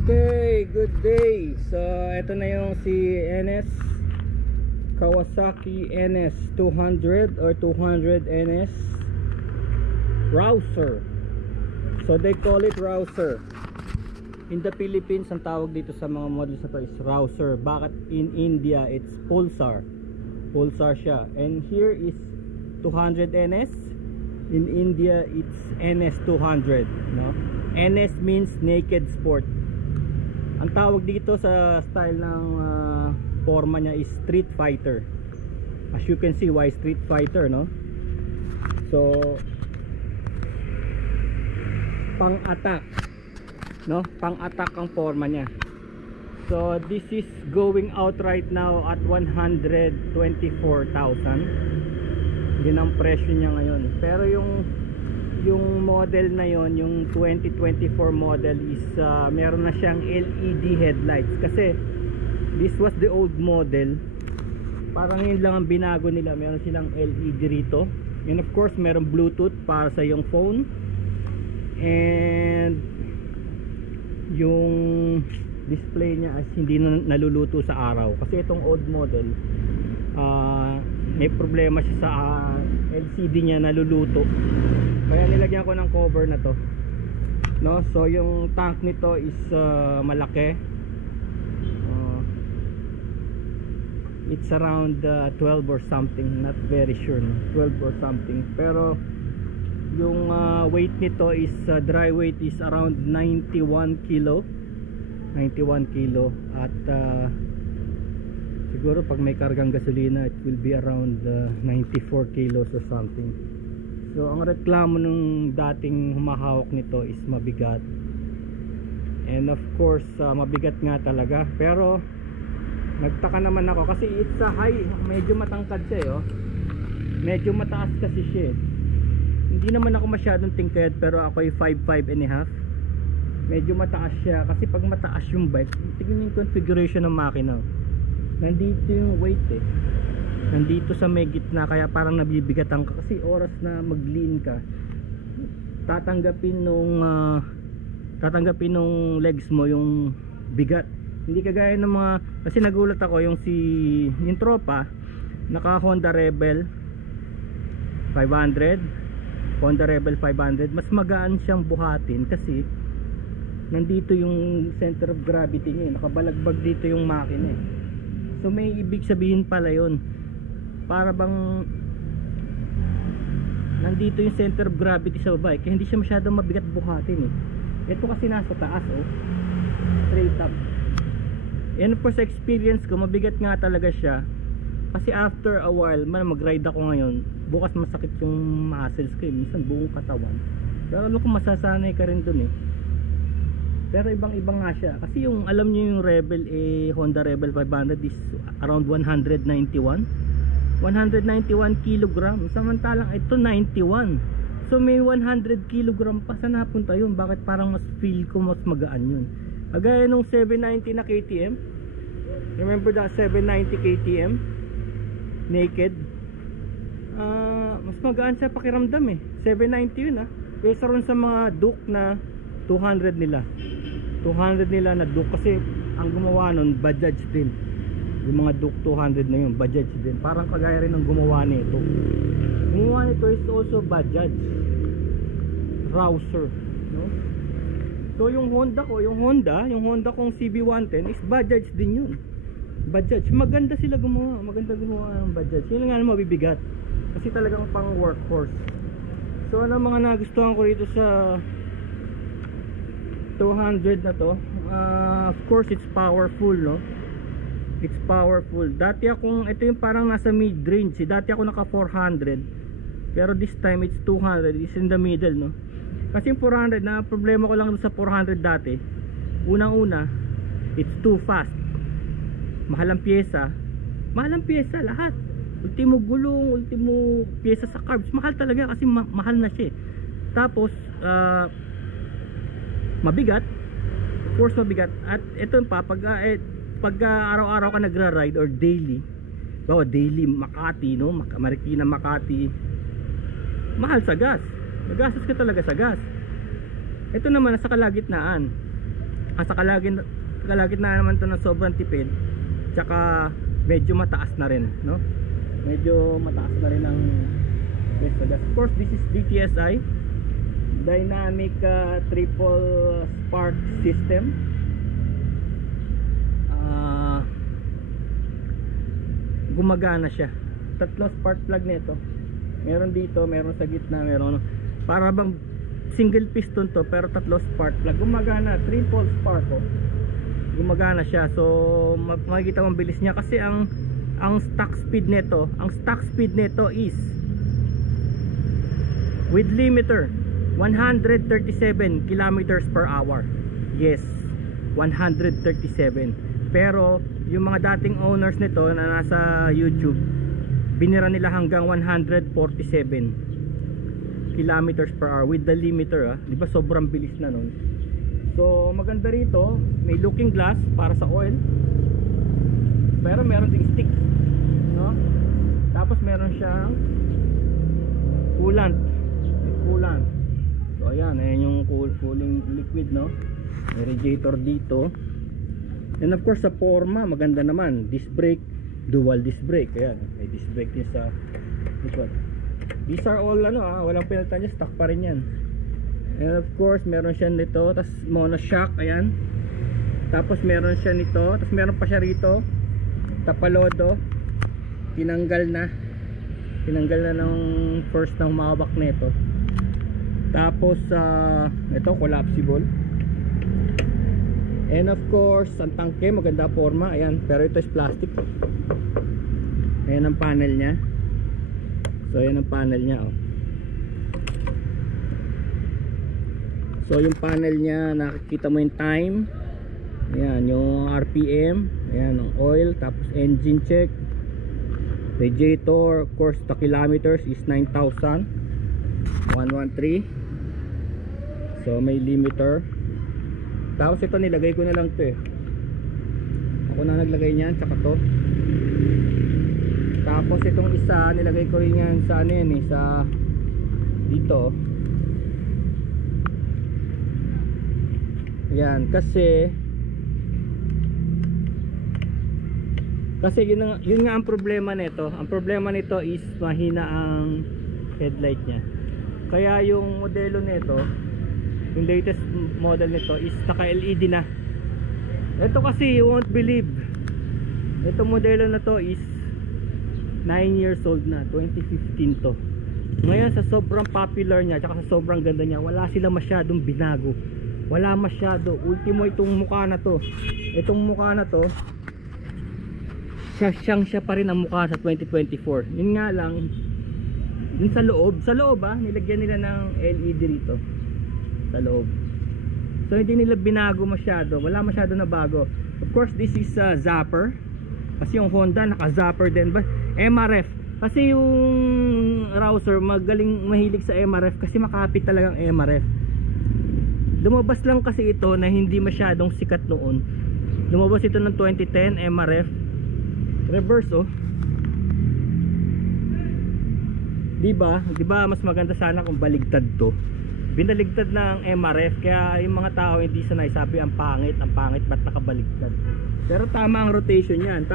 Okay, good day. So, ito na yung si NS Kawasaki NS 200 or 200 NS Rouser. So, they call it Rouser. In the Philippines, ang tawag dito sa mga models na to is Rouser. Bakit in India, it's Pulsar. Pulsar siya. And here is 200 NS. In India, it's NS 200. No? NS means Naked Sport. Ang tawag dito sa style ng forma niya is Street Fighter. As you can see, why Street Fighter, no? So, pang-attack, no? Pang-attack ang forma niya. So, this is going out right now at 124,000. Yun ang presyo niya ngayon. Pero yung model na yon, yung 2024 model is meron na siyang LED headlights kasi this was the old model. Parang yun lang ang binago nila. Meron silang LED rito, and of course meron Bluetooth para sa yung phone, and yung display niya as hindi na naluluto sa araw kasi itong old model may problema siya sa LCD niya, naluluto. Kaya nilagyan ko ng cover na to, no? So yung tank nito is malaki. It's around 12 or something, not very sure, no? 12 or something. Pero yung weight nito is dry weight is around 91 kilo. 91 kilo at siguro pag may kargang gasolina it will be around 94 kilos or something. So ang reklamo nung dating humahawak nito is mabigat, and of course mabigat nga talaga. Pero nagtaka naman ako kasi it's a high, medyo matangkad siya, oh. Medyo mataas kasi siya. Hindi naman ako masyadong tingkad, pero ako ay 5'5 and a half. Medyo mataas siya kasi pag mataas yung bike, tingnan yung configuration ng makina. Nandito yung weight eh, nandito sa may gitna, kaya parang nabibigatan ka kasi oras na mag-lean ka, tatanggapin nung legs mo yung bigat. Hindi kagaya ng mga, kasi nagulat ako yung tropa naka Honda Rebel 500, Honda Rebel 500, mas magaan siyang buhatin kasi nandito yung center of gravity niya, nakabalagbag dito yung makina eh. So may ibig sabihin pala yun, para bang nandito yung center of gravity sa bike, kaya hindi siya masyadong mabigat buhatin eh. Ito kasi nasa taas, oh, straight up. And of course sa experience ko, mabigat nga talaga siya kasi after a while, mag-ride ako ngayon, bukas masakit yung muscles ko eh, minsan buong katawan. Pero alam ko masasanay ka rin dun eh. Pero ibang nga siya kasi yung alam niyo yung Rebel Honda Rebel 500 is around 191 kilogram, samantalang ito 91. So may 100 kilogram pa. Saan napunta yun? Bakit parang mas feel ko mas magaan yun? Agaya nung 790 na KTM, remember that 790 KTM naked, mas magaan siya pakiramdam eh. 790 yun kaysa ron sa mga Duke na 200 nila na Duke, kasi ang gumawa nun Bajaj din. Yung mga Duke 200 na yun Bajaj din, parang kagaya rin ng gumawa nito. Gumawa nito is also Bajaj Rouser, no? So yung Honda kong CB110 is Bajaj din yun. Bajaj, maganda sila gumawa, ng Bajaj. Yun nga naman mabibigat kasi talagang pang workhorse. So ano mga nagustuhan ko rito sa 200 na to, of course it's powerful, no? It's powerful. Dati akong, ito yung parang nasa mid range, dati ako naka 400, pero this time it's 200, it's in the middle, no? Kasi yung 400, na problema ko lang sa 400 dati, unang-una, it's too fast. Mahal ang pyesa lahat. Ultimo gulong, ultimo pyesa sa carbs, mahal talaga kasi mahal na siya. Tapos mabigat, of course mabigat. At ito pa, pag araw-araw ka nagra-ride or daily, bawa daily Makati, no? Marikina Makati, mahal sa gas, nagastos ka talaga sa gas. Ito naman nasa kalagitnaan, Sa kalagitnaan naman to ng sobrang tipid, tsaka medyo mataas na rin, no? Medyo mataas na rin ang peso. Of course, this is DTSI, dynamic triple spark system. Gumagana siya. Tatlo spark plug nito. Meron dito, meron sa gitna, meron para bang single piston to pero tatlo spark plug. Gumagana, triple spark oh. Gumagana siya. So makikita mo ang bilis niya kasi ang stock speed nito is with limiter 137 kilometers per hour. Yes, 137. Pero yung mga dating owners nito na nasa YouTube, binira nila hanggang 147 kilometers per hour with the limiter. Di ba sobrang bilis na nun? So maganda rito, may looking glass para sa oil, pero meron ding stick, no? Tapos meron siyang coolant. So ayan yung cooling liquid, no? May radiator dito. And of course sa forma maganda naman, disc brake, dual disc brake. Ayan, may disc brake din sa likod. These are all walang pinalitan niya, stock pa rin yan. And of course meron siya nito, tas monoshock, ayan. Tapos meron siya nito, tas meron pa siya rito tapalodo. Tinanggal na nung first na humawak nito. Tapos ito collapsible. And of course ang tangke maganda forma, ayan, pero ito is plastic. Ayan ang panel niya. So ayan ang panel niya oh. So yung panel niya, nakikita mo yung time, ayan, yung RPM, ayan, yung oil, tapos engine check, radiator, of course the kilometers is 9,113. So may limiter. Tapos ito nilagay ko na lang to eh. Ako na naglagay niyan, tsaka to. Tapos itong isa nilagay ko rin yan sa sa dito. Ayan, kasi yun nga ang problema nito. Ang problema nito is mahina ang headlight niya. Kaya yung modelo nito, yung latest model nito is naka LED na. Ito kasi you won't believe, ito modelo na to is 9 years old na, 2015 to. Ngayon sa sobrang popular niya, tsaka sa sobrang ganda niya, wala sila masyadong binago. Wala masyado. Ultimo itong mukha na to. Itong mukha na to, siya pa rin ang mukha sa 2024. Yun nga lang, yun sa loob nilagyan nila ng LED rito sa loob. So hindi nila binago masyado, wala masyado na bago. Of course this is zapper, kasi yung Honda naka zapper din ba. MRF, kasi yung Rouser mahilig sa MRF kasi makapit talagang MRF. Lumabas lang kasi ito na hindi masyadong sikat noon. Lumabas ito ng 2010 MRF reverse oh. Diba mas maganda sana kung baligtad to. Binaligtad ng MRF, kaya yung mga tao hindi sanay, sabi ang pangit ba't nakabaligtad. Pero tama ang rotation yan,